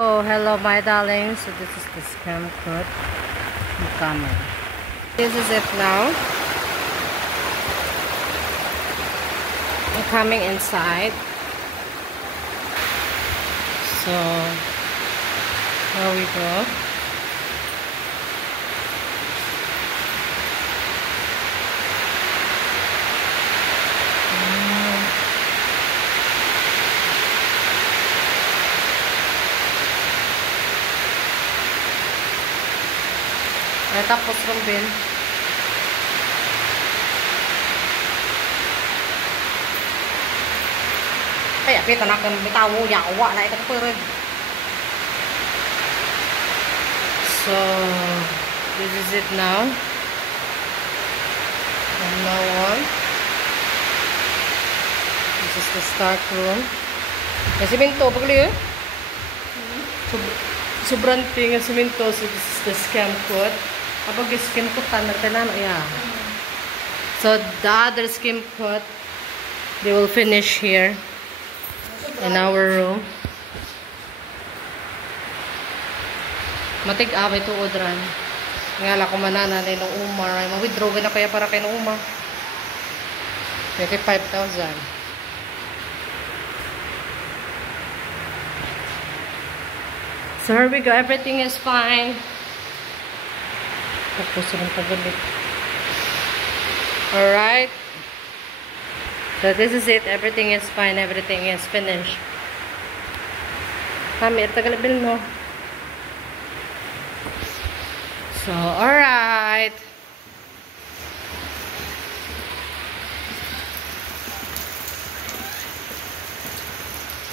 Oh, hello my darlings. So this is the scam code. Coming. This is it now. I'm coming inside. So here we go. Ay, tapos Rumbin. Kaya kita na kang bitawo yawa na itang purod. So this is it now. From now on, this is the start room. May simento pagli eh. Sobrang tingin simento. So this is the scam code. Kapag skim coat tanan yeah. So the other skim coat they will finish here in our room. Matig abay to odran. Ngala ko manana ni nung umar ay ma-withdraw na kaya para kay nung umar. 25,000. So here we go. Everything is fine. Alright. So this is it. Everything is fine. Everything is finished. Kami tagalabil no. So alright.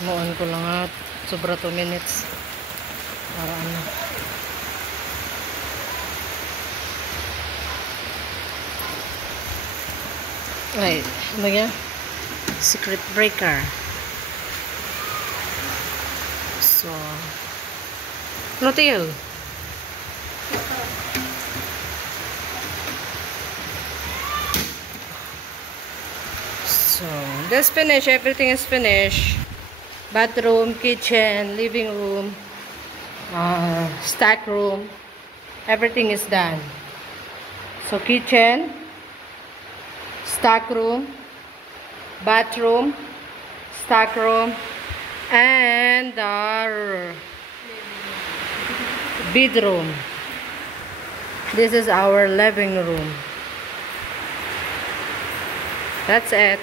Noon ko lang at sobra 2 minutes. Para ano. Wait, ano yan? Secret breaker. So, ano tayo? So, this finished. Everything is finished. Bathroom, kitchen, living room, stack room. Everything is done. So, kitchen, stack room, bathroom, stack room, and our bedroom. This is our living room. That's it.